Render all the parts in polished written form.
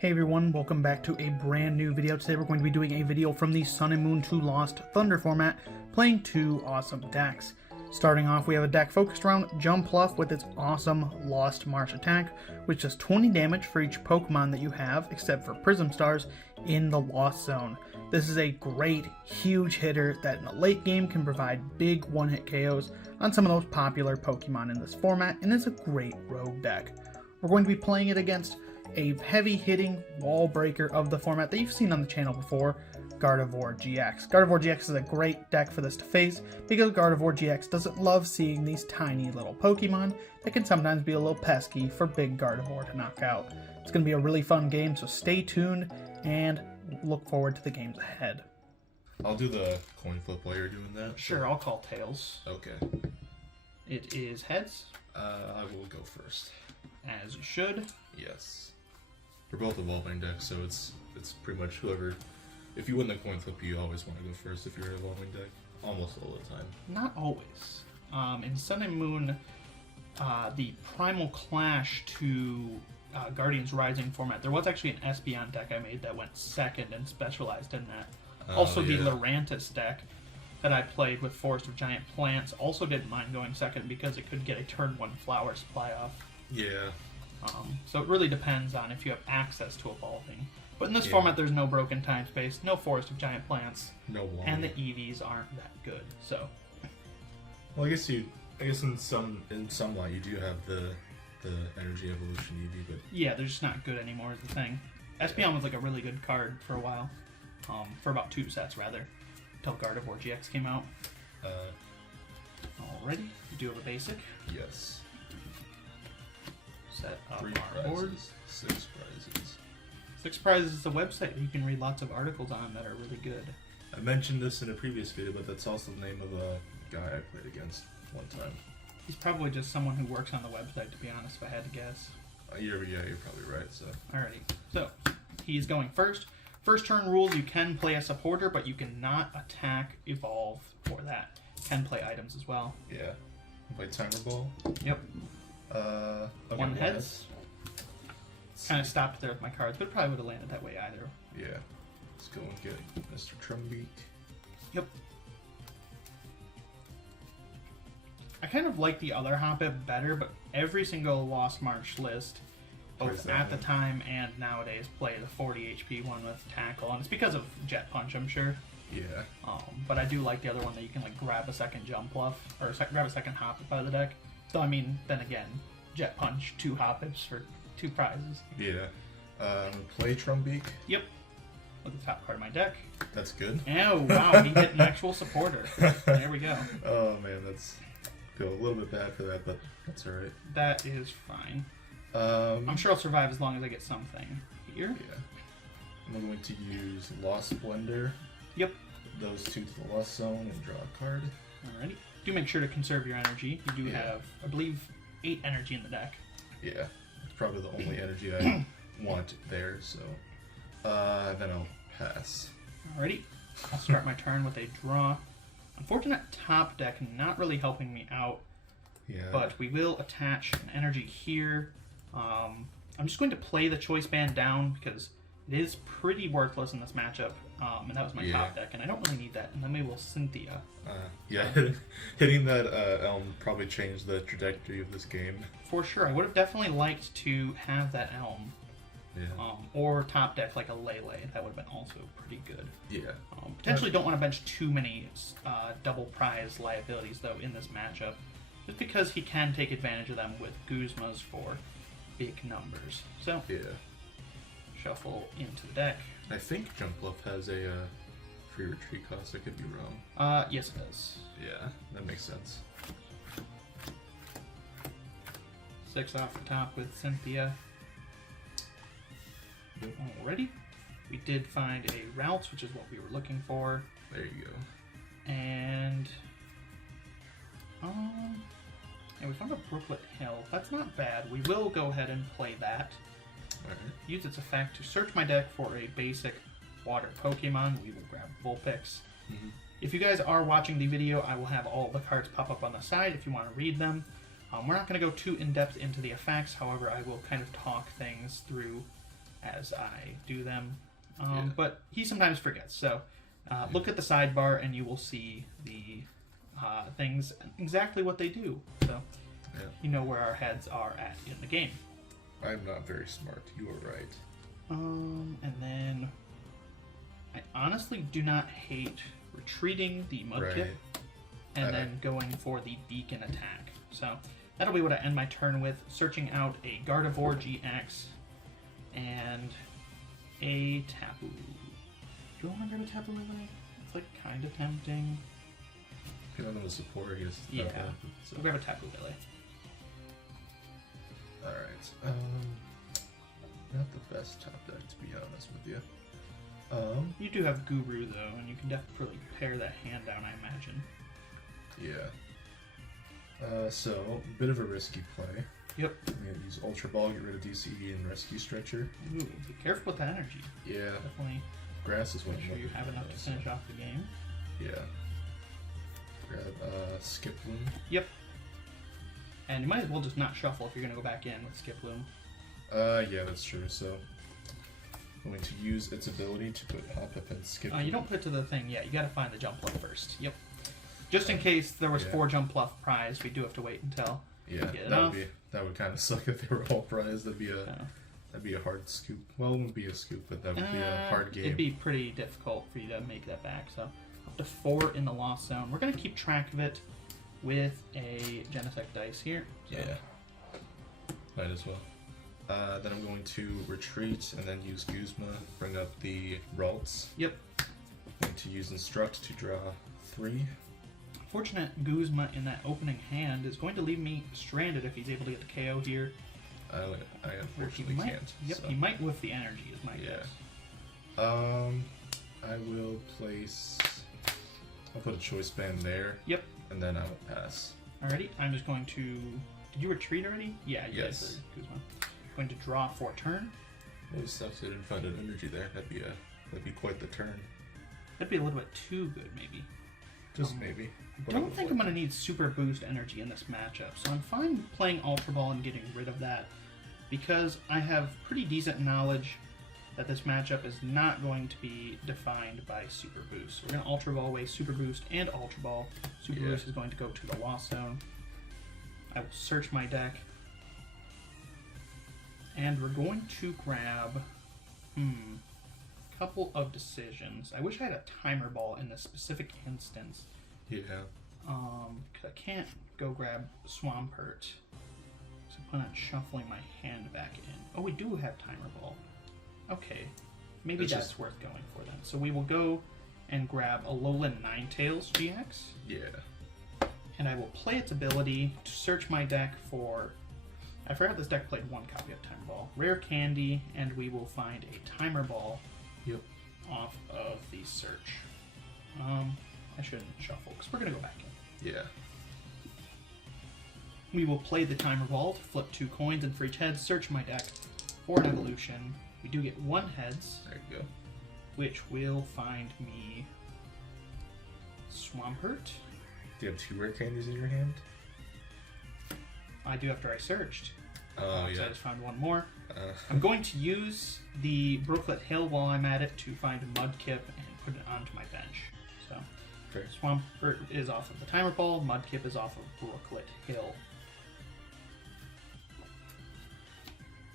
Hey everyone, welcome back to a brand new video. Today we're going to be doing a video from the Sun and Moon 2 Lost Thunder format, playing two awesome decks. Starting off, we have a deck focused around Jumpluff with its awesome Lost March attack, which does 20 damage for each Pokemon that you have, except for Prism Stars, in the Lost Zone. This is a great, huge hitter that in the late game can provide big one-hit KOs on some of those popular Pokemon in this format, and it's a great rogue deck. We're going to be playing it against a heavy-hitting wall breaker of the format that you've seen on the channel before, Gardevoir GX. Gardevoir GX is a great deck for this to face because Gardevoir GX doesn't love seeing these tiny little Pokemon that can sometimes be a little pesky for big Gardevoir to knock out. It's going to be a really fun game, so stay tuned and look forward to the games ahead. I'll do the coin flip while you're doing that. Sure, I'll call tails. Okay. It is heads. I will go first. As you should. Yes. We're both evolving decks, so it's pretty much whoever. If you win the coin flip, you always want to go first if you're an evolving deck. Almost all the time. Not always. In Sun and Moon, the Primal Clash to Guardians Rising format, there was actually an Espeon deck I made that went second and specialized in that. Also, the Lurantis deck that I played with Forest of Giant Plants also didn't mind going second because it could get a turn 1 flower supply off. Yeah. So it really depends on if you have access to evolving. But in this format, there's no broken time space, no Forest of Giant Plants, no wall, and the EVs aren't that good. So, well, I guess in some light you do have the Energy Evolution EV, but yeah, they're just not good anymore. Is the thing. Espeon was like a really good card for a while, for about 2 sets rather, until Gardevoir GX came out. Alrighty, you do have a basic. Yes. Set up 3 our board. 6 prizes. 6 prizes is a website that you can read lots of articles on that are really good. I mentioned this in a previous video, but that's also the name of a guy I played against one time. He's probably just someone who works on the website, to be honest, if I had to guess. You're probably right. So. Alrighty. So, he's going first. First turn rules, you can play a supporter, but you cannot attack, evolve, or that. You can play items as well. Yeah. Play Timer Ball? Yep. Okay, one heads. Kind of stopped there with my cards, but it probably would have landed that way either. Yeah. Let's go and get Mr. Trumbeak. Yep. I kind of like the other Hoppip better, but every single Lost March list, both at the time and nowadays, play the 40 HP one with Tackle, and it's because of Jet Punch, I'm sure. Yeah. But I do like the other one that you can like grab a second Jumpluff, or grab a second Hoppip out of the deck. So I mean, then again, Jet Punch, 2 Hoppips for 2 prizes. Yeah. Play Trumbeak. Yep. Look at the top card of my deck. That's good. Oh wow, he hit an actual supporter. There we go. Oh man, that's feel a little bit bad for that, but that's all right. That is fine. I'm sure I'll survive as long as I get something here. Yeah. I'm going to use Lost Splendor. Yep. Those 2 to the Lost Zone and draw a card. Alrighty. Do make sure to conserve your energy. You do have, I believe, 8 energy in the deck. Yeah. It's probably the only energy I want there, so then I'll pass. Alrighty. I'll start my turn with a draw. Unfortunate top deck not really helping me out. Yeah. But we will attach an energy here. I'm just going to play the Choice Band down because it is pretty worthless in this matchup. And that was my top deck, and I don't really need that. And then we will Cynthia. Hitting that Elm probably changed the trajectory of this game. For sure. I would have definitely liked to have that Elm. Yeah. Or top deck like a Lele. That would have been also pretty good. Yeah. Potentially don't want to bench too many double prize liabilities, though, in this matchup. Just because he can take advantage of them with Guzmas for big numbers. So, shuffle into the deck. I think Jumpluff has a free retreat cost. I could be wrong. Yes, it does. Yeah, that makes sense. 6 off the top with Cynthia. Alrighty. We did find a Routes, which is what we were looking for. There you go. And we found a Brooklet Hill. That's not bad. We will go ahead and play that. Alright. Use its effect to search my deck for a basic water Pokemon. We will grab Vulpix. If you guys are watching the video, I will have all the cards pop up on the side if you want to read them. We're not going to go too in-depth into the effects, however, I will kind of talk things through as I do them. Yeah. But he sometimes forgets. So look at the sidebar and you will see the things, exactly what they do. So you know where our heads are at in the game. I'm not very smart. You are right. And then I honestly do not hate retreating the Mudkip and then going for the beacon attack. So that'll be what I end my turn with, searching out a Gardevoir GX and a Tapu. Do I want to grab a Tapu Lele? It's like kind of tempting. If you don't know the support, I guess. Yeah, we'll grab a Tapu Lele. Alright. Not the best top deck, to be honest with you. You do have Guru, though, and you can definitely pare that hand down, I imagine. Yeah. So, a bit of a risky play. Yep. I'm going to use Ultra Ball, get rid of DCE, and Rescue Stretcher. Ooh, be careful with that energy. Yeah. Definitely Grass is what make I'm sure you looking have for, enough to so. finish off the game. Yeah. Grab Skip Loom. Yep. And you might as well just not shuffle if you're going to go back in with Skip Loom. Yeah, that's true. So, I'm going to use its ability to put Hop Up and Skip Loom. You don't put it to the thing yet. You got to find the jump bluff first. Yep. Just in case there was 4 jump bluff prize, we do have to wait until yeah, that would kind of suck if they were all prize. That'd be a hard scoop. Well, it wouldn't be a scoop, but that would be a hard game. It'd be pretty difficult for you to make that back. So up to 4 in the lost zone. We're gonna keep track of it with a Genesect dice here. So. Yeah. Might as well. Then I'm going to retreat and then use Guzma, bring up the Ralts. Yep. I'm going to use Instruct to draw 3. Fortunate Guzma in that opening hand is going to leave me stranded if he's able to get the KO here. I unfortunately can't. Yep, so. he might whiff the energy is my guess. I will place... I'll put a Choice Band there. Yep. And then I'll pass. Alrighty, I'm just going to... Did you retreat already? Yeah, you yes. did for Guzma. Going to draw for turn. It sucks I didn't find an energy there. That'd be quite the turn. That'd be a little bit too good, maybe. Just maybe. I don't think I'm going to need super boost energy in this matchup, so I'm fine playing Ultra Ball and getting rid of that, because I have pretty decent knowledge that this matchup is not going to be defined by Super Boost. We're going to Ultra Ball away Super Boost and Ultra Ball. Super Boost is going to go to the Lost Zone. I will search my deck, and we're going to grab a couple of decisions. I wish I had a Timer Ball in this specific instance. Yeah. Because I can't go grab Swampert. So I plan on shuffling my hand back in. Oh, we do have Timer Ball. Okay. Maybe that's worth going for then. So we will go and grab Alolan Ninetales GX. Yeah. And I will play its ability to search my deck for... I forgot this deck played 1 copy of Timer Ball. Rare Candy, and we will find a Timer Ball off of the search. I shouldn't shuffle, because we're going to go back in. Yeah. We will play the Timer Ball to flip 2 coins, and for each head, search my deck for an evolution. We do get 1 heads. There you go. Which will find me Swampert. Do you have 2 rare candies in your hand? I do after I searched. Oh, yeah. So I just found 1 more. I'm going to use the Brooklet Hill while I'm at it to find Mudkip and put it onto my bench. So Swampert is off of the Timer Ball, Mudkip is off of Brooklet Hill.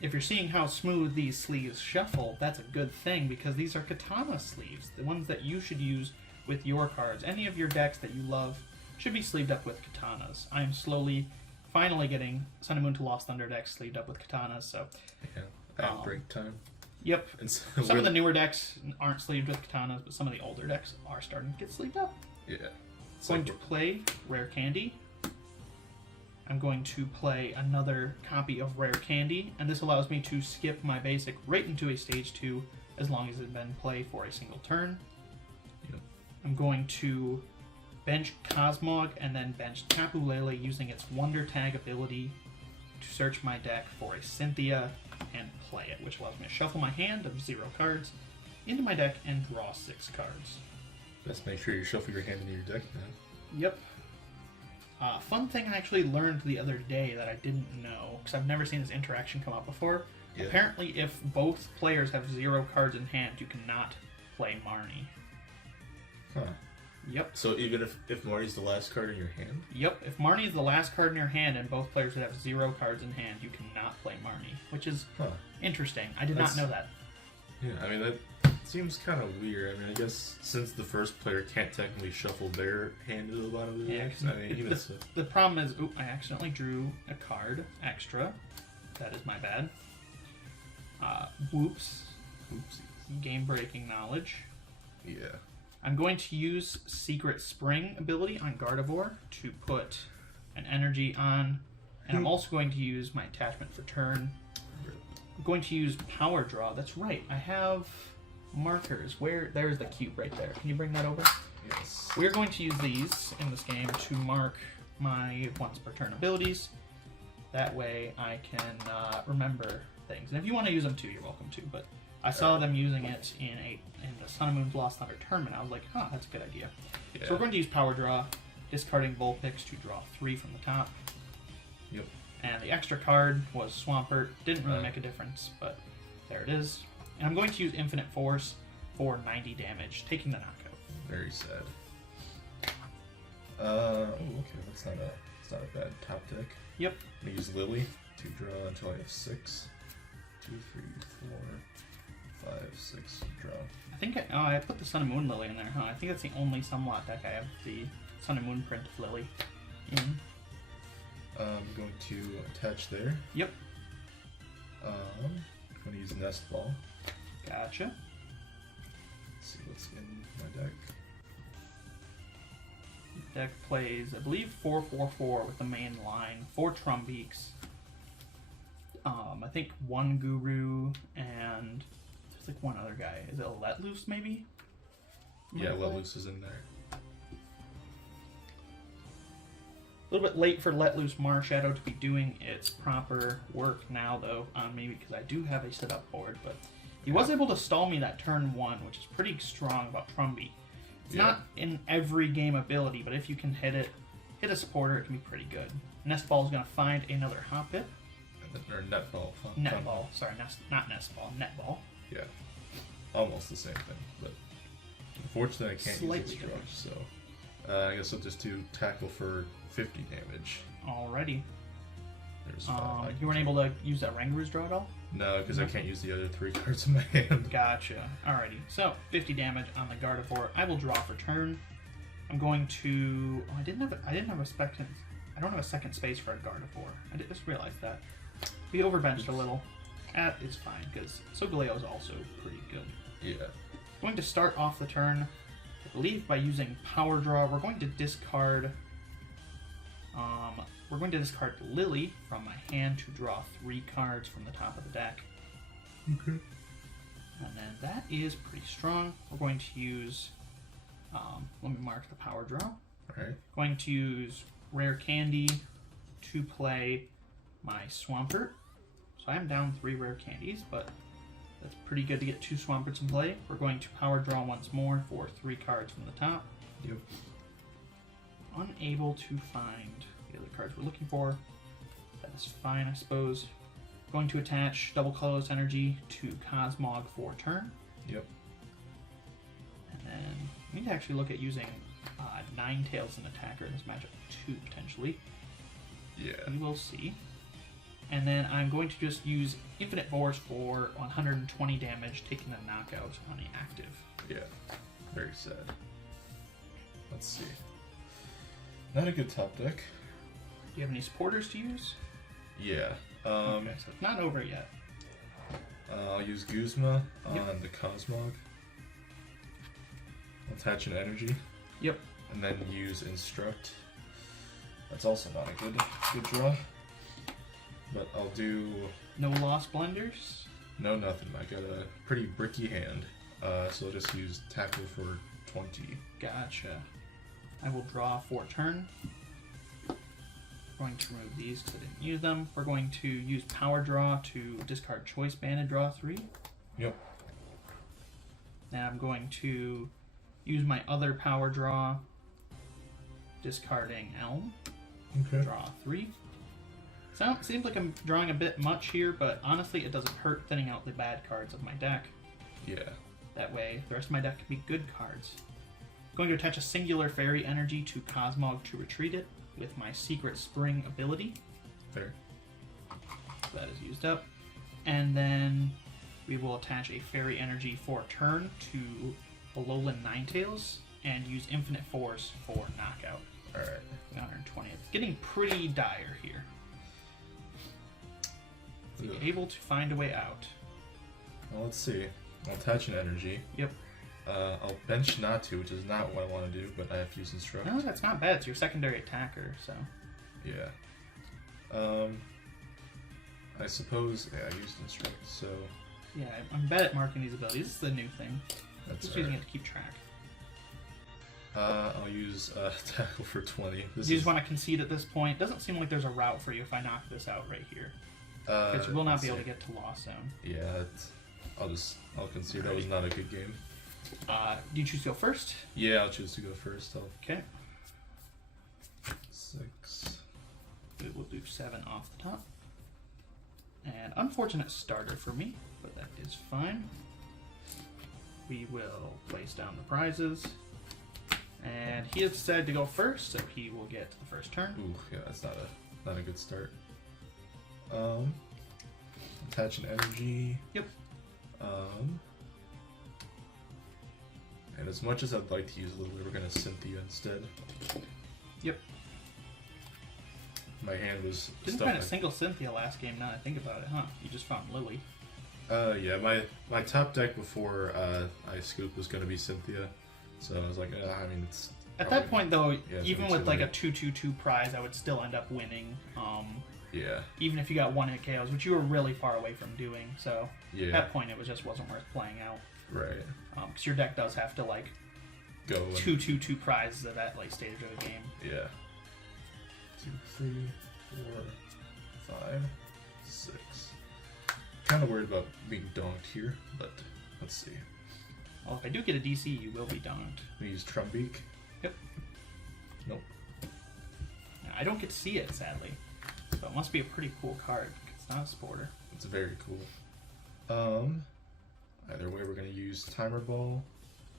If you're seeing how smooth these sleeves shuffle, that's a good thing, because these are Katana sleeves, the ones that you should use with your cards. Any of your decks that you love should be sleeved up with Katanas. I am finally getting Sun and Moon to Lost Thunder decks sleeved up with Katanas, so... Yeah, at break time. Yep. Some of the newer decks aren't sleeved with Katanas, but some of the older decks are starting to get sleeved up. Yeah. Going to play Rare Candy. I'm going to play another copy of Rare Candy, and this allows me to skip my basic right into a Stage 2 as long as it's been in play for a single turn. Yep. I'm going to bench Cosmog and then bench Tapu Lele using its Wonder Tag ability to search my deck for a Cynthia and play it, which allows me to shuffle my hand of 0 cards into my deck and draw 6 cards. Best make sure you shuffle your hand into your deck now. Yep. Fun thing I actually learned the other day that I didn't know, because I've never seen this interaction come up before. Yeah. Apparently, if both players have 0 cards in hand, you cannot play Marnie. Huh. Yep. So even if Marnie's the last card in your hand? Yep. If Marnie is the last card in your hand and both players would have 0 cards in hand, you cannot play Marnie, which is interesting. I did not know that. Yeah, I mean, that seems kind of weird. I mean, I guess since the first player can't technically shuffle their hand to the bottom of the deck, I mean, even the problem is, I accidentally drew a card extra. That is my bad. Whoops. Oopsies. Game-breaking knowledge. Yeah. I'm going to use Secret Spring ability on Gardevoir to put an energy on, and I'm also going to use my attachment for turn. I'm going to use Power Draw. That's right. I have markers. There's the cube right there. Can you bring that over? Yes. We're going to use these in this game to mark my once per turn abilities. That way I can remember things. And if you want to use them too, you're welcome to. But I saw them using it in the Sun and Moon's Lost Thunder tournament. I was like, that's a good idea. Yeah. So we're going to use Power Draw, discarding Vulpix to draw 3 from the top. Yep. And the extra card was Swampert. Didn't really make a difference, but there it is. And I'm going to use Infinite Force for 90 damage, taking the knockout. Very sad. Okay, that's not a bad top deck. Yep. I'm gonna use Lily to draw until I have 6. 2, 3, 4, 5, 6, draw. I think I put the Sun and Moon Lily in there, huh? I think that's the only Sunlot deck I have the Sun and Moon print of Lily in. I'm going to attach there. Yep. I'm going to use Nest Ball. Gotcha. Let's see what's in my deck. Deck plays, I believe, 4/4/4 with the main line, 4 Trumbeaks. I think 1 Guru, and there's like one other guy. Is it a Let Loose, maybe? Yeah, Let Loose is in there. A little bit late for Let Loose Marshadow to be doing its proper work now, though, on me, because I do have a setup board, but he was able to stall me that turn 1, which is pretty strong about Trumby. It's not in every game ability, but if you can hit a supporter, it can be pretty good. Nest Ball is going to find another Hoppip. Or Netball. Netball. Sorry, not Nest Ball. Netball. Yeah. Almost the same thing, but unfortunately I can't use it to so I guess I'll just do Tackle for 50 damage. Alrighty. There's you weren't able to use that Rangaroo's draw at all? No, because I can't use the other 3 cards in my hand. Gotcha. Alrighty. So 50 damage on the Gardevoir. I will draw for turn. I'm going to. Oh, I didn't have a second. I don't have a second space for a Gardevoir. I just realized that. We overbenched a little. It's fine because Solgaleo is also pretty good. Yeah. Going to start off the turn, I believe, by using Power Draw. We're going to discard. We're going to discard Lily from my hand to draw 3 cards from the top of the deck. Okay. And then that is pretty strong. We're going to use. Let me mark the Power Draw. Alright. Going to use Rare Candy to play my Swampert. So I'm down 3 Rare Candies, but that's pretty good to get 2 Swamperts in play. We're going to Power Draw once more for 3 cards from the top. Yep. Unable to find the other cards we're looking for. That's fine, I suppose. Going to attach Double Colorless Energy to Cosmog for turn. Yep. And then we need to actually look at using Ninetales an attacker in this matchup too, potentially. Yeah. We will see. And then I'm going to just use Infinite Force for 120 damage, taking the knockout on the active. Yeah. Very sad. Let's see. Not a good top deck. Do you have any supporters to use? Yeah. Okay, so it's not over yet. I'll use Guzma on the Cosmog. Attach an energy. Yep. And then use Instruct. That's also not a good draw. But I'll do... No Lost Blenders? No, nothing. I got a pretty bricky hand. So I'll just use Tackle for 20. Gotcha. I will draw for turn. Going to remove these because I didn't use them. We're going to use Power Draw to discard Choice Band and draw 3. Yep. Now I'm going to use my other Power Draw, discarding Elm. Okay. Draw 3. Seems like I'm drawing a bit much here, but honestly, it doesn't hurt thinning out the bad cards of my deck. Yeah. That way, the rest of my deck can be good cards. I'm going to attach a singular fairy energy to Cosmog to retreat it with my Secret Spring ability. Fair. That is used up. And then we will attach a fairy energy for a turn to Alolan Ninetales and use Infinite Force for knockout. Alright. 120. It's getting pretty dire here. Be able to find a way out. Well, let's see. I'll attach an energy. Yep. I'll bench not to, which is not what I want to do, but I have to use Instruct. No, that's not bad. It's your secondary attacker, so. Yeah. I suppose, yeah, I used Instruct, so. Yeah, I'm bad at marking these abilities. This is the new thing. That's Just using it to keep track. I'll use Tackle for 20. You just want to concede at this point. Doesn't seem like there's a route for you if I knock this out right here. Because you will not be able to get to Lost Zone. Yeah, I'll concede. That was not a good game. Do you choose to go first? Yeah, I'll choose to go first. Okay. 6. We will do 7 off the top. And unfortunate starter for me, but that is fine. We will place down the prizes. And he has decided to go first, so he will get the first turn. Ooh, yeah, that's not a good start. Attach an energy. Yep. And as much as I'd like to use Lily, we're gonna Cynthia instead. Yep. My hand was. Didn't find a single Cynthia last game. Now that I think about it, huh? You just found Lily. Yeah, my top deck before I scooped was gonna be Cynthia, so I was like, I mean, it's. At that point, though, yeah, even with like a 2/2/2 prize, I would still end up winning. Yeah. Even if you got 1 hit KOs, which you were really far away from doing, so yeah. at that point it just wasn't worth playing out. Right. Because your deck does have to like go 2/2/2 prizes at that like stage of the game. Yeah. 2, 3, 4, 5, 6. Kind of worried about being donked here, but let's see. Well, if I do get a DC, you will be donked. We use Trumbeak. Yep. Nope. I don't get to see it, sadly. So it must be a pretty cool card. It's not a sporter. It's very cool. Either way, we're gonna use Timer Ball.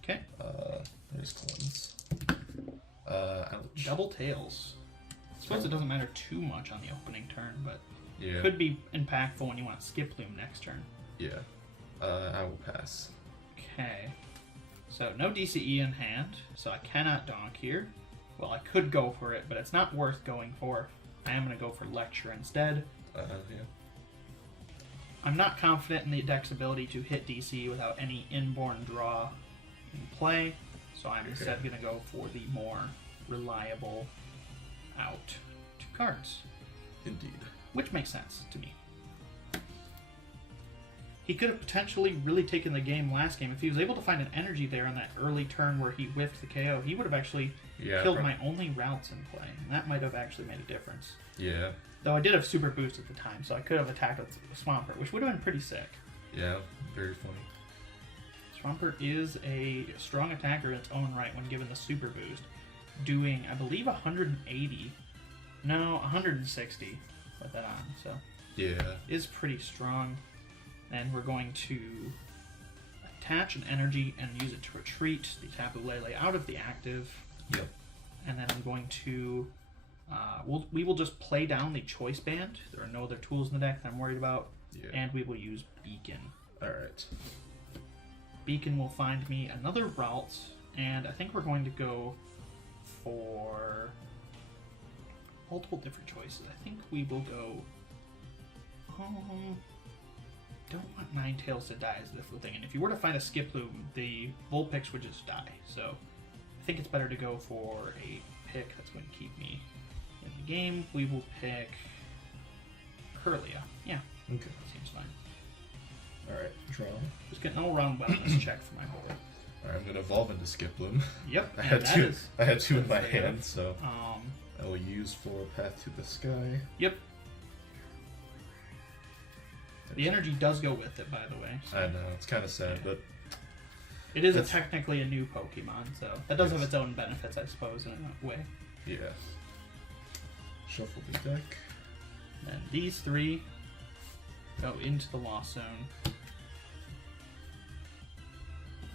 Okay. There's cleanse. Ouch. Double Tails. I suppose it doesn't matter too much on the opening turn, but yeah. could be impactful when you want to skip Loom next turn. Yeah. I will pass. Okay. So no DCE in hand, so I cannot donk here. Well, I could go for it, but it's not worth going for. I am going to go for Lecture instead. Yeah. I'm not confident in the deck's ability to hit DC without any inborn draw in play, so I'm instead going to go for the more reliable out 2 cards. Indeed. Which makes sense to me. He could have potentially really taken the game last game. If he was able to find an energy there on that early turn where he whiffed the KO, he would have actually killed my only routes in play. And that might have actually made a difference. Yeah. Though I did have Super Boost at the time, so I could have attacked with Swampert, which would have been pretty sick. Yeah, very funny. Swampert is a strong attacker in its own right when given the Super Boost, doing, I believe, 180. No, 160. Put that on, so. Yeah. Is pretty strong. And we're going to attach an energy and use it to retreat the Tapu Lele out of the active. Yep. And then I'm going to... we will just play down the Choice Band. There are no other tools in the deck that I'm worried about. Yeah. And we will use Beacon. Alright. Beacon will find me another route. And I think we're going to go for multiple different choices. I think we will go... don't want Ninetales to die is the difficult thing. And if you were to find a Skiploom, the Vulpix would just die. So I think it's better to go for a pick that's going to keep me in the game. We will pick Kirlia. Yeah. Okay. Seems fine. Alright, draw. Just getting all around wellness check for my board. Alright, I'm gonna evolve into Skiploom. Yep. I had two in my hand, so I will use for Path to the Sky. Yep. The energy does go with it, by the way. So. I know, it's kind of sad, but... It is technically a new Pokemon, so that does have its own benefits, I suppose, in a way. Yeah. Shuffle the deck. Then these 3 go into the Lost Zone.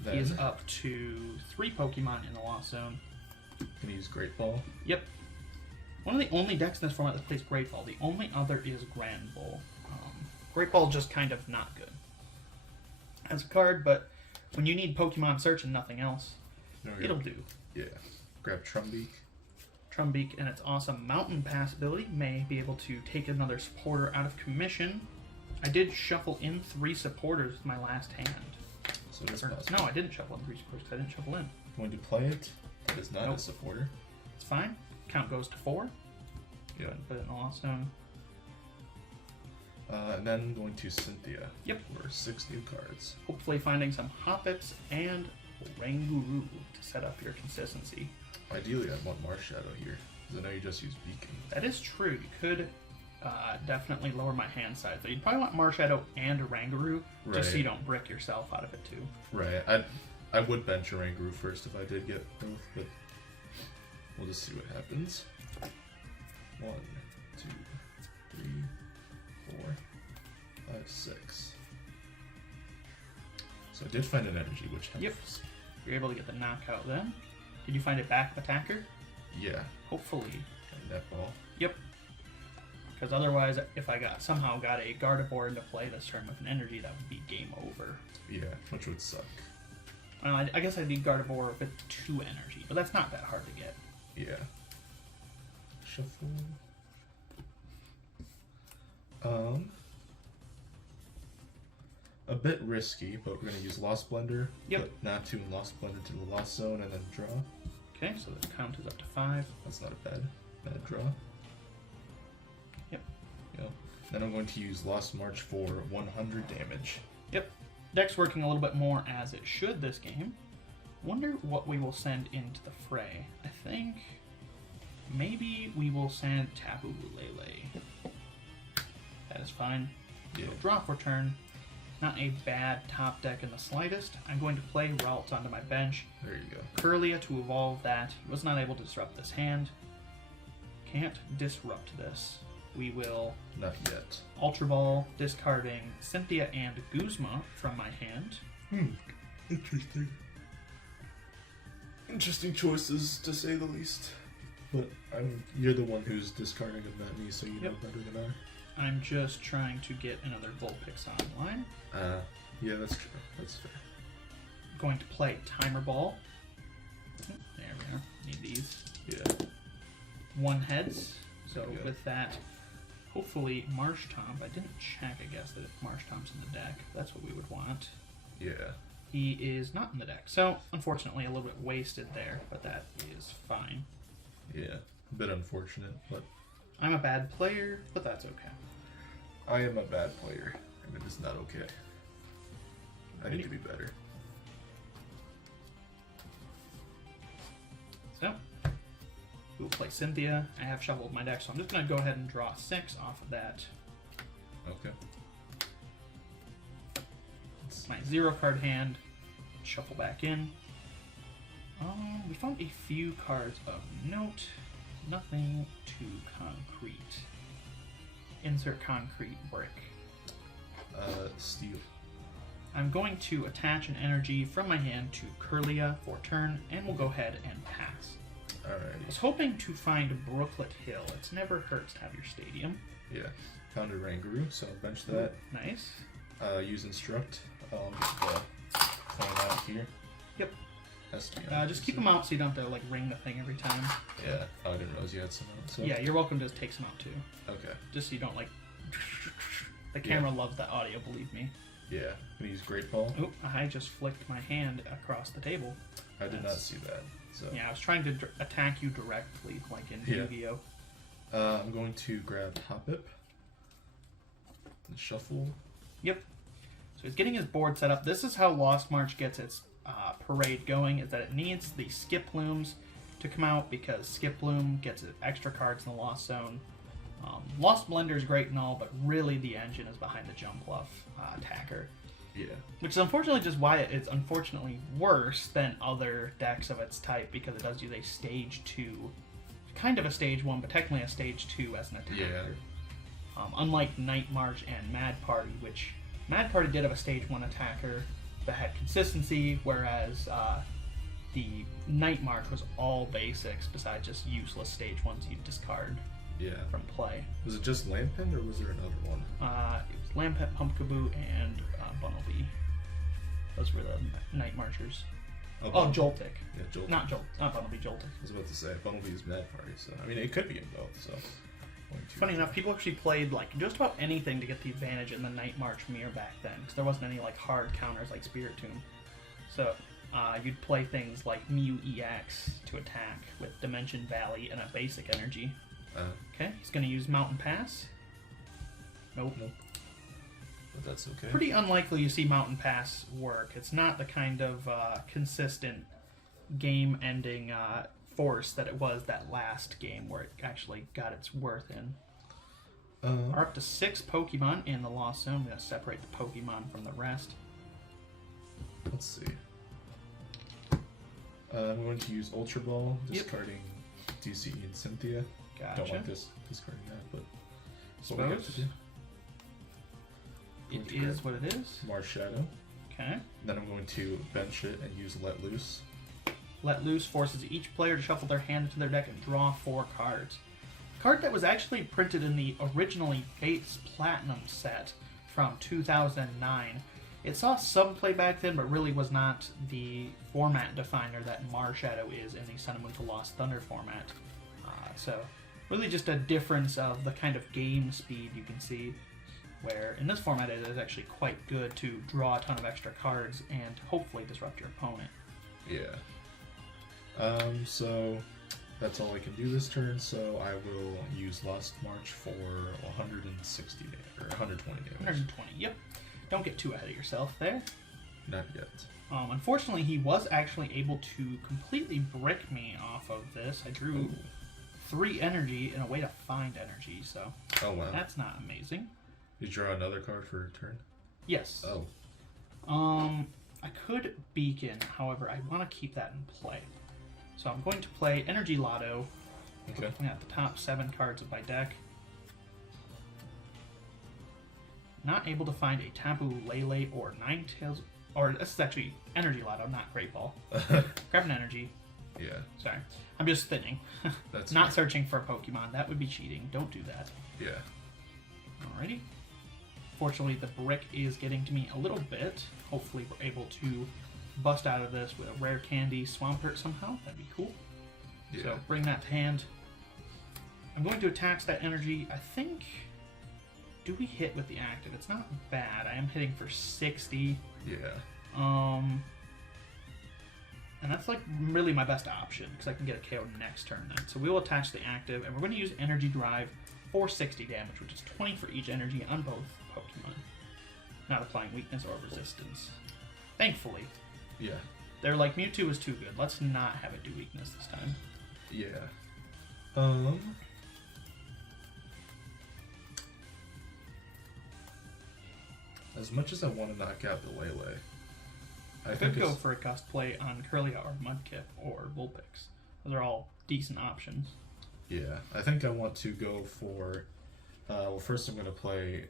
Then He is up to 3 Pokemon in the Lost Zone. Can use Great Ball. Yep. One of the only decks in this format that plays Great Ball. The only other is Grand Ball. Great Ball just kind of not good as a card, but when you need Pokemon Search and nothing else, it'll do. Yeah. Grab Trumbeak. Trumbeak and its awesome Mountain Pass ability may be able to take another supporter out of commission. I did shuffle in 3 supporters with my last hand. So it is possible. No, I didn't shuffle in 3 supporters because I didn't shuffle in. Going to play it. It is not a supporter. It's fine. Count goes to 4. Yeah. Go ahead and put it in the Lost Zone. And then going to Cynthia. Yep. For 6 new cards. Hopefully finding some Hoppips and Ranguru to set up your consistency. Ideally, I want Marshadow here, because I know you just use Beacon. That is true. You could definitely lower my hand size. So you'd probably want Marshadow and a Ranguru, just so you don't brick yourself out of it too. Right. I would bench a Ranguru first if I did get both, but we'll just see what happens. 1, 2, 3, 4, 5, 6. So I did find an energy, which helps. Yep. You're able to get the knockout then. Did you find a back attacker? Yeah. Hopefully. And that ball. Yep. Because otherwise, if I somehow got a Gardevoir into play this turn with an energy, that would be game over. Yeah, which would suck. Well, I guess I'd need Gardevoir with 2 energy, but that's not that hard to get. Yeah. Shuffle. A bit risky, but we're going to use Lost Blender. Yep. Put Natu and Lost Blender to the Lost Zone and then draw. Okay, so the count is up to 5. That's not a bad draw. Yep. Yep. Then I'm going to use Lost March for 100 damage. Yep. Deck's working a little bit more as it should this game. Wonder what we will send into the fray. I think maybe we will send Tapu Lele. That is fine. Yeah. So draw for turn. Not a bad top deck in the slightest. I'm going to play Ralts onto my bench. There you go. Curlia to evolve that. He was not able to disrupt this hand. Can't disrupt this. We will Not yet. Ultra Ball, discarding Cynthia and Guzma from my hand. Interesting. Interesting choices, to say the least. But you're the one who's discarding them, not me, so you know better than I. I'm just trying to get another Vulpix online. Yeah, that's true. That's fair. Going to play Timer Ball. There we are. Need these. Yeah. 1 heads. So Okay. with that, hopefully Marsh Tomb. I didn't check, I guess, that if Marsh Tomb's in the deck. That's what we would want. Yeah. He is not in the deck. So, unfortunately, a little bit wasted there, but that is fine. Yeah. A bit unfortunate, but I'm a bad player, but that's okay. I am a bad player, and it is not okay. I need to be better. So, we will play Cynthia. I have shuffled my deck, so I'm just going to go ahead and draw 6 off of that. Okay. It's my 0-card hand. Shuffle back in. We found a few cards of note. Nothing too concrete. Insert concrete brick. Steel. I'm going to attach an energy from my hand to Curlia for turn, and we'll go ahead and pass. I Alrighty. was hoping to find Brooklet Hill. It's never hurts to have your stadium. Yeah. Found a Ranguru, so I'll bench that. Nice. Use Instruct. Get the coin out here. Yep. Has to be on Just keep them out so you don't have to like ring the thing every time. Yeah. Oh, I didn't realize you had some out. So. Yeah, you're welcome to take some out too. Okay. Just so you don't like. The camera loves that audio, believe me. Yeah. Gonna use Great Ball. Oh, I just flicked my hand across the table. I did not see that. So. Yeah, I was trying to attack you directly, like in Yu-Gi-Oh. I'm going to grab Hoppip and shuffle. Yep. So he's getting his board set up. This is how Lost March gets its parade going, is that it needs the Skip Blooms to come out because Skip Bloom gets extra cards in the Lost Zone. Lost Blender is great and all, but really the engine is behind the Jump Bluff attacker. Yeah. Which is unfortunately just why it's unfortunately worse than other decks of its type, because it does use a stage 2, kind of a stage 1, but technically a stage 2 as an attacker. Unlike Night March and Mad Party, which Mad Party did have a stage 1 attacker that had consistency, whereas the Night March was all basics besides just useless stage 1s you'd discard from play. Was it just Lampent or was there another one? It was Lampent, Pumpkaboo, and Bunnelby. Those were the Night Marchers. Joltik. Yeah, Joltik. Not Bunnelby, Joltik. I was about to say, Bunnelby is Mad Party, so I mean, it could be in both, so. Funny enough, people actually played like just about anything to get the advantage in the Night March mirror back then, because there wasn't any like hard counters like Spirit Tomb. So you'd play things like Mew EX to attack with Dimension Valley and a basic energy. Okay, he's going to use Mountain Pass. Nope. But that's okay. Pretty unlikely you see Mountain Pass work. It's not the kind of consistent game-ending force that it was that last game where it actually got its worth in. Are up to 6 Pokemon in the Lost Zone. I'm going to separate the Pokemon from the rest. Let's see. I'm going to use Ultra Ball, discarding DCE and Cynthia. Gotcha. Don't like this discarding that, but that's what we have to do. It is what it is. Mars Shadow. Okay. Then I'm going to bench it and use Let Loose. Let Loose forces each player to shuffle their hand into their deck and draw 4 cards. A card that was actually printed in the originally base Platinum set from 2009. It saw some play back then, but really was not the format definer that Mars Shadow is in the Sun and Moon to Lost Thunder format. So really just a difference of the kind of game speed you can see, where in this format it is actually quite good to draw a ton of extra cards and hopefully disrupt your opponent. Yeah. So that's all I can do this turn, so I will use Lost March for 160 damage, or 120 damage. 120, yep. Don't get too ahead of yourself there. Not yet. Unfortunately, he was actually able to completely brick me off of this. I drew 3 energy and a way to find energy, so that's not amazing. You draw another card for a turn? Yes. I could Beacon, however, I want to keep that in play. So I'm going to play Energy Lotto. Okay. Looking at the top 7 cards of my deck. Not able to find a Tapu Lele or Ninetales, or this is actually Energy Lotto, not Great Ball. Grab an energy. Yeah. Sorry. I'm just thinning. That's not searching for a Pokemon. That would be cheating. Don't do that. Yeah. Alrighty. Fortunately, the brick is getting to me a little bit. Hopefully we're able to bust out of this with a rare candy Swampert somehow. That'd be cool. Yeah. So bring that to hand. I'm going to attach that energy. I think... Do we hit with the active? It's not bad. I am hitting for 60. Yeah. And that's like really my best option because I can get a KO next turn then. So we will attach the active and we're going to use Energy Drive for 60 damage, which is 20 for each energy on both Pokemon. Not applying weakness or resistance. Thankfully. Yeah. They're like, Mewtwo is too good. Let's not have it do weakness this time. Yeah. As much as I want to knock out the Lele, I could go for a gust play on Curlia or Mudkip or Vulpix. Those are all decent options. Yeah, I think I want to go for... well, first I'm going to play...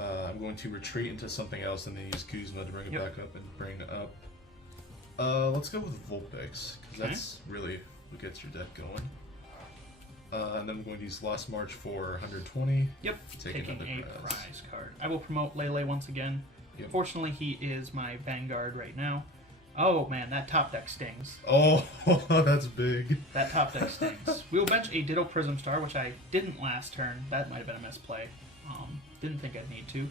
I'm going to retreat into something else and then use Kuzma to bring it back up and bring up... let's go with Vulpix, because that's really what gets your deck going. And then I'm going to use Lost March for 120. Yep, taking a prize card. I will promote Lele once again. Yep. Fortunately, he is my Vanguard right now. Oh man, that top deck stings. Oh, that's big. That top deck stings. We will bench a Ditto Prism Star, which I didn't last turn. That might have been a misplay. Didn't think I'd need to.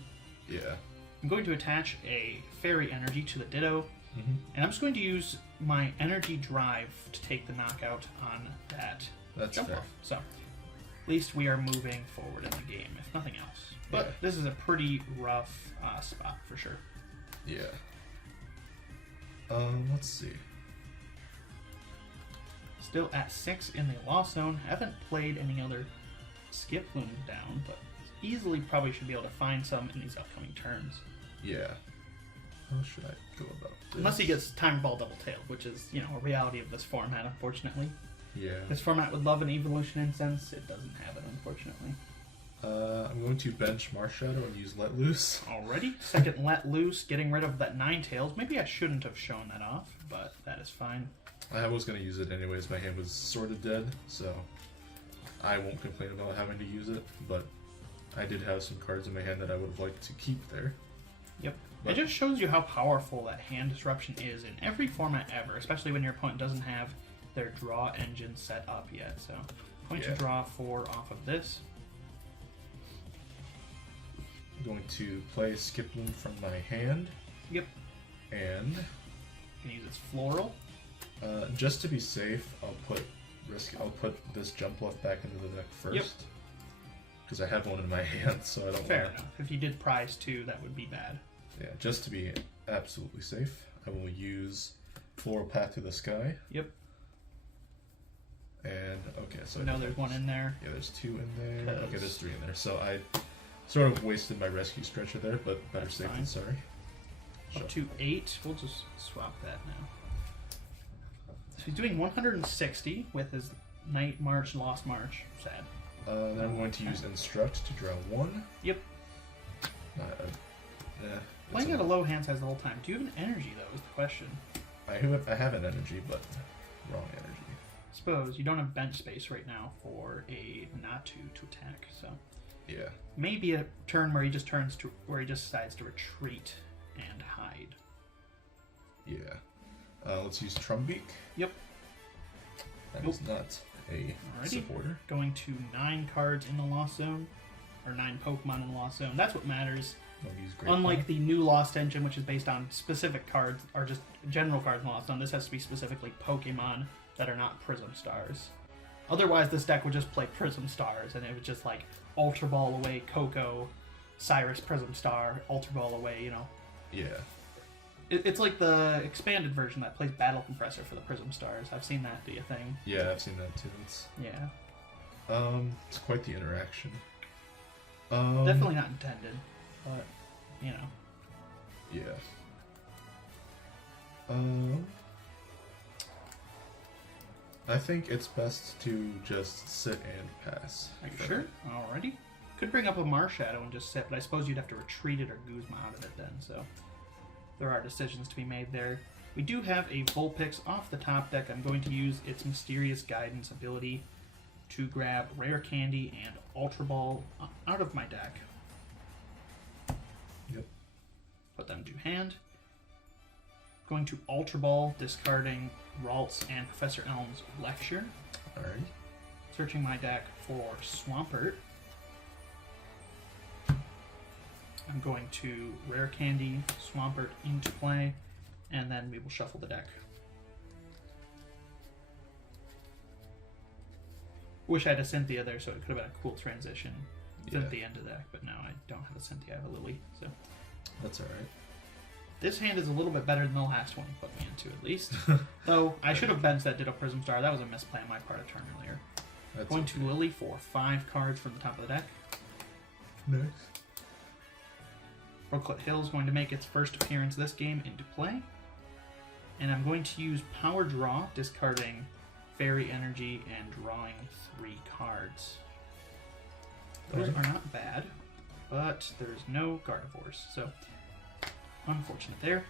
Yeah. I'm going to attach a Fairy Energy to the Ditto. And I'm just going to use my Energy Drive to take the knockout on that jump off. So, at least we are moving forward in the game, if nothing else. But this is a pretty rough spot for sure. Yeah. Let's see. Still at 6 in the Lost Zone. Haven't played any other Skip Looms down, but easily probably should be able to find some in these upcoming turns. Yeah. How should I go about this? Unless he gets Time Ball Double Tail, which is, you know, a reality of this format, unfortunately. Yeah. This format would love an Evolution Incense. It doesn't have it, unfortunately. I'm going to bench Marshadow and use Let Loose. Alrighty. Second Let Loose, getting rid of that Ninetales. Maybe I shouldn't have shown that off, but that is fine. I was going to use it anyways. My hand was sort of dead, so I won't complain about having to use it, but I did have some cards in my hand that I would have liked to keep there. Yep. But it just shows you how powerful that hand disruption is in every format ever, especially when your opponent doesn't have their draw engine set up yet. So I'm going to draw 4 off of this. I'm going to play Skiploom from my hand. Yep. And you can use its Floral. Just to be safe, I'll put this Jump Bluff back into the deck first. Because I have one in my hand, so I don't Fair enough. If you did prize 2, that would be bad. Yeah, just to be absolutely safe, I will use Floral Path to the Sky. Yep. And, okay, so... No, there's 1 in there. Yeah, there's 2 in there. Okay, there's 3 in there. So I sort of wasted my rescue stretcher there, but better safe than sorry. Up to 8. We'll just swap that now. So he's doing 160 with his Night March, Lost March. Sad. Then I'm going to use Instruct to draw 1. Yep. Playing at a low hand size the whole time. Do you have an energy, though, is the question. I have an energy, but wrong energy. I suppose you don't have bench space right now for a Natu to attack, so... Yeah. Maybe a turn where he just decides to retreat and hide. Yeah. Let's use Trumbeak. Yep. That is not a supporter. Going to 9 cards in the Lost Zone. Or 9 Pokemon in the Lost Zone. That's what matters. Unlike the new Lost Engine, which is based on specific cards, or just general cards in the Lost Zone, this has to be specifically Pokemon that are not Prism Stars. Otherwise, this deck would just play Prism Stars, and it would just like Ultra Ball away Coco, Cyrus Prism Star, Ultra Ball away, you know. Yeah. It's like the expanded version that plays Battle Compressor for the Prism Stars. I've seen that be a thing. Yeah, I've seen that too. It's quite the interaction. Definitely not intended, but you know. Yeah. I think it's best to just sit and pass. Are you sure? Alrighty. Could bring up a Marshadow and just sit, but I suppose you'd have to retreat it or Guzma out of it then, so there are decisions to be made there. We do have a Vulpix off the top deck. I'm going to use its Mysterious Guidance ability to grab Rare Candy and Ultra Ball out of my deck. Yep. Put them to hand. Going to Ultra Ball, discarding Ralts and Professor Elm's Lecture. Alright. Searching my deck for Swampert. I'm going to Rare Candy, Swampert into play, and then we will shuffle the deck. Wish I had a Cynthia there, so it could have been a cool transition. Yeah. At the end of the deck, but now I don't have a Cynthia, I have a Lily, so... That's alright. This hand is a little bit better than the last one you put me into, at least. Though, I should have benched that Ditto Prism Star. That was a misplay on my part a turn earlier. That's Going to Lily for 5 cards from the top of the deck. Nice. Brooklet Hill is going to make its first appearance this game into play. And I'm going to use Power Draw, discarding Fairy Energy and drawing 3 cards. Those are not bad, but there's no Gardevoirs, so unfortunate there.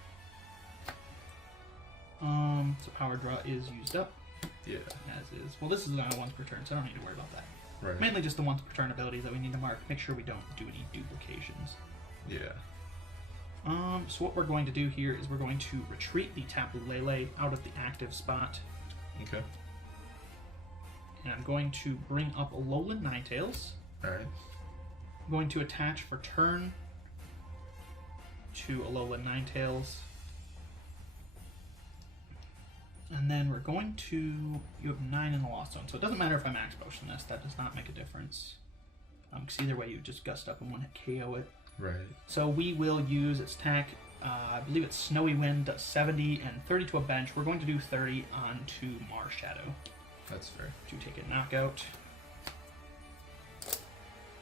So Power Draw is used up. Yeah. As is. Well, this is not a once per turn, so I don't need to worry about that. Right. Mainly just the once per turn abilities that we need to mark. Make sure we don't do any duplications. Yeah. So what we're going to do here is we're going to retreat the Tapu Lele out of the active spot. Okay. And I'm going to bring up Alolan Ninetales. Alright. I'm going to attach for turn to Alolan Ninetales. And then we're going to... You have 9 in the Lost Zone, so it doesn't matter if I max potion this. That does not make a difference. Because either way, you just gust up and one hit KO it. Right. So we will use its attack. I believe it's Snowy Wind, does 70 and 30 to a bench. We're going to do 30 onto Marshadow. That's fair. To take a knockout.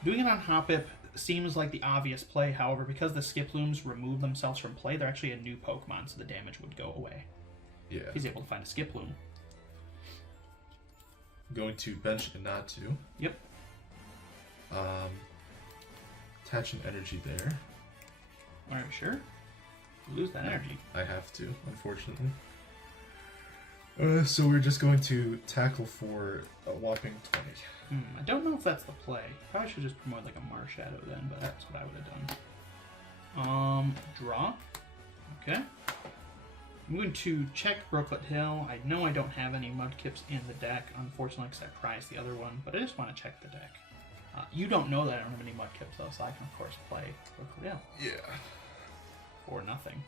Doing it on Hoppip seems like the obvious play. However, because the Skiplooms remove themselves from play, they're actually a new Pokemon, so the damage would go away. Yeah. He's able to find a Skiploom. Going to bench and not to. Yep. attach an energy there. Are you sure? You lose that energy. I have to, unfortunately. So we're just going to tackle for a whopping 20. I don't know if that's the play. Probably should just promote like a Marshadow then, but that's what I would have done. Draw. Okay. I'm going to check Brooklet Hill. I know I don't have any Mudkips in the deck, unfortunately, because I prized the other one, but I just want to check the deck. You don't know that I don't have any Mudkips, though, so I can, of course, play Brooklet Hill. Yeah. For nothing.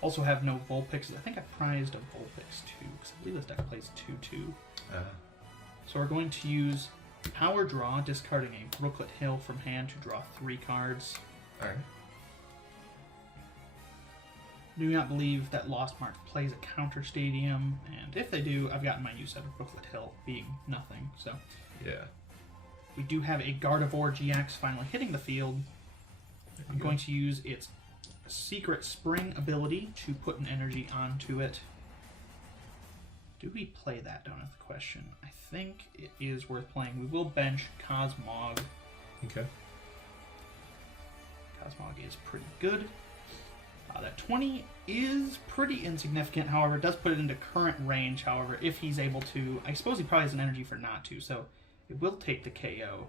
Also have no Vulpix. I think I prized a Vulpix too, because I believe this deck plays 2-2. So we're going to use Power Draw, discarding a Brooklet Hill from hand to draw 3 cards. Alright. Do not believe that Lost Mark plays a counter stadium, and if they do, I've gotten my use out of Brooklet Hill being nothing. So yeah. We do have a Gardevoir GX finally hitting the field. I'm going to use its Secret Spring ability to put an energy onto it. Do we play that down is the question. I think it is worth playing. We will bench Cosmog. Okay. Cosmog is pretty good. That 20 is pretty insignificant, however, it does put it into current range, however, if he's able to. I suppose he probably has an energy for not to, so it will take the KO.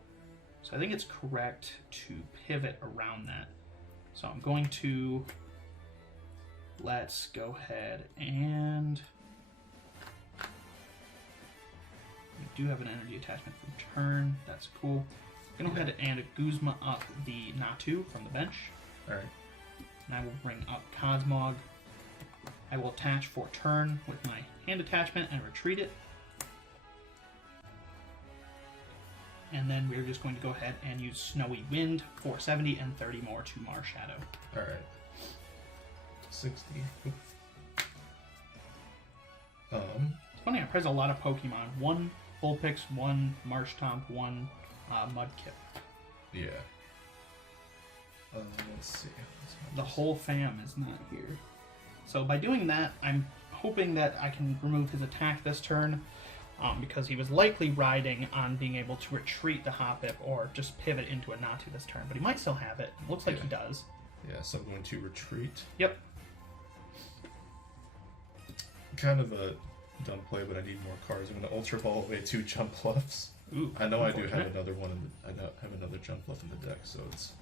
So I think it's correct to pivot around that. So I'm going to, let's go ahead and, we do have an energy attachment from turn, that's cool. I'm going to go ahead and Guzma up the Natu from the bench. Alright. And I will bring up Cosmog. I will attach for turn with my hand attachment and retreat it. And then we're just going to go ahead and use Snowy Wind for 70 and 30 more to Marshadow. Alright. 60. It's funny, I prize a lot of Pokemon. 1 Vulpix, 1 Marshtomp, 1 Mudkip. Yeah. Let's see. The whole fam is not here. So by doing that, I'm hoping that I can remove his attack this turn. Because he was likely riding on being able to retreat the Hoppip or just pivot into a Natu this turn. But he might still have it. It looks like he does. Yeah, so I'm going to retreat. Yep. Kind of a dumb play, but I need more cards. I'm going to Ultra Ball away 2 Jump Bluffs. Ooh, I know I do have another one. I have another Jump Bluff in the deck, so it's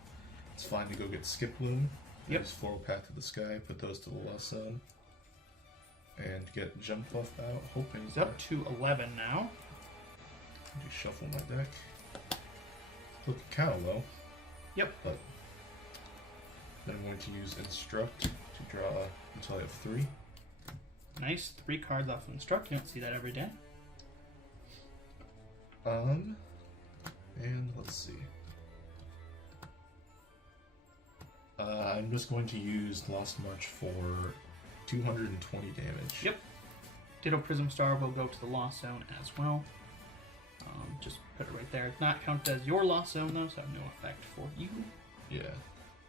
fine to go get Skip Loom. Yep. Use Floral Path to the Sky, put those to the Lost Zone, and get Jump Bluff out. Hoping he's up to 11 now. Do shuffle my deck. Looking kind of low. Yep. But then I'm going to use Instruct to draw until I have 3. Nice. 3 cards off of Instruct. You don't see that every day. And let's see. I'm just going to use Lost March for 220 damage. Yep. Ditto Prism Star will go to the Lost Zone as well. Just put it right there. It's not counted as your Lost Zone though, so have no effect for you. Yeah.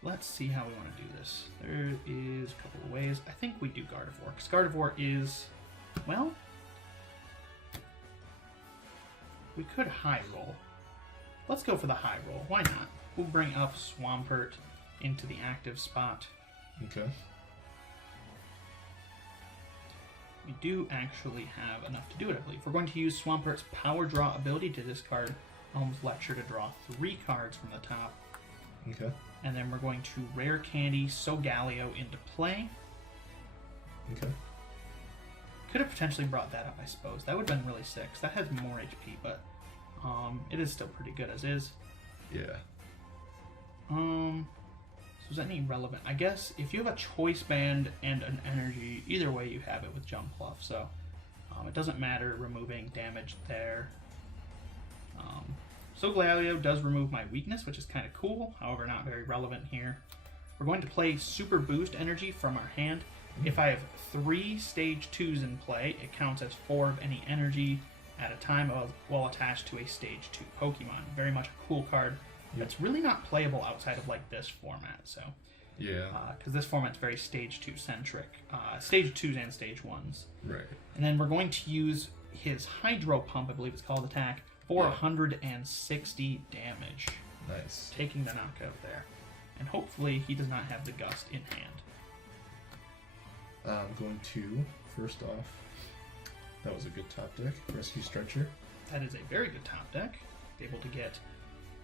Let's see how we want to do this. There is a couple of ways. I think we do Gardevoir, because Gardevoir is, well, we could high roll. Let's go for the high roll. Why not? We'll bring up Swampert into the active spot. Okay. We do actually have enough to do it, I believe. We're going to use Swampert's Power Draw ability to discard Elm's Lecture to draw 3 cards from the top. Okay. And then we're going to Rare Candy Solgaleo into play. Okay. Could have potentially brought that up, I suppose. That would have been really sick. That has more HP, but it is still pretty good as is. Yeah. So is that any relevant? I guess if you have a Choice Band and an Energy, either way you have it with Jump Bluff. So it doesn't matter removing damage there. Solgaleo does remove my weakness, which is kind of cool, however not very relevant here. We're going to play Super Boost Energy from our hand. If I have 3 Stage 2s in play, it counts as 4 of any energy at a time while attached to a Stage 2 Pokemon. Very much a cool card that's really not playable outside of like this format. So yeah, because this format's very Stage 2 centric. Stage 2s and Stage 1s. Right. And then we're going to use his Hydro Pump, I believe it's called, attack for 160 damage. Nice. taking the knockout there. And hopefully he does not have the Gust in hand. I'm going to, first off, that was a good top deck. Rescue Stretcher. That is a very good top deck. Able to get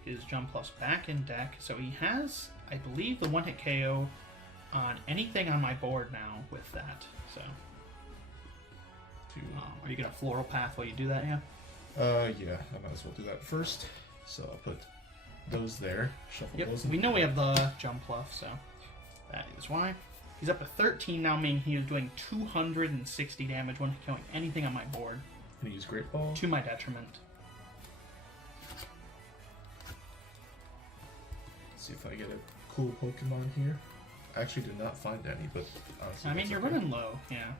his Jump Plus back in deck. So he has, I believe, the one-hit KO on anything on my board now with that. So, are you going to Floral Path while you do that, yeah? Yeah, I might as well do that first. So I'll put those there. Shuffle those. We know we have the Jump Plus, so that is why. He's up to 13 now, meaning he is doing 260 damage when killing anything on my board. Gonna use Great Ball. To my detriment. Let's see if I get a cool Pokemon here. I actually did not find any, but honestly, I mean, you're running low, yeah.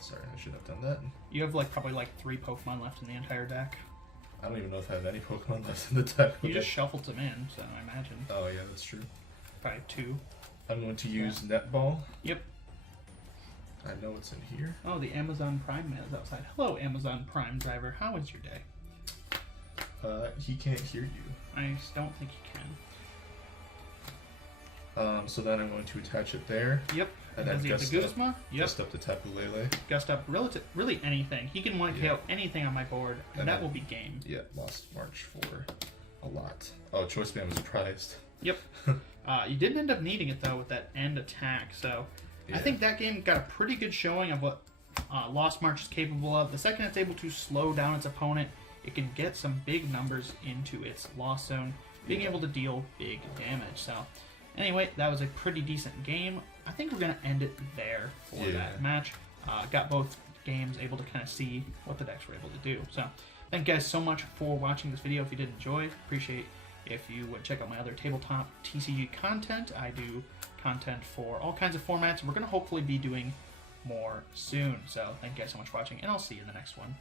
Sorry, I should have done that. You have probably 3 Pokemon left in the entire deck. I don't even know if I have any Pokemon left in the deck. You just shuffled them in, so I imagine. Oh yeah, that's true. Probably 2. I'm going to use Netball. Yep. I know it's in here. Oh, the Amazon Prime man is outside. Hello, Amazon Prime driver. How is your day? He can't hear you. I don't think he can. So then I'm going to attach it there. Yep. And Does then he have the Guzma? Yep. Gust up the Tapu Lele. Gust up really anything. He can one KO anything on my board, and that will be game. Yeah, lost March for a lot. Oh, Choice Band was surprised. Yep. You didn't end up needing it, though, with that end attack, so Yeah. I think that game got a pretty good showing of what Lost March is capable of. The second it's able to slow down its opponent, it can get some big numbers into its loss zone, being able to deal big damage. So, anyway, that was a pretty decent game. I think we're going to end it there for that match. Got both games able to kind of see what the decks were able to do. So, thank you guys so much for watching this video. If you did enjoy, appreciate if you would check out my other tabletop TCG content. I do content for all kinds of formats, and we're going to hopefully be doing more soon. So, thank you guys so much for watching, and I'll see you in the next one.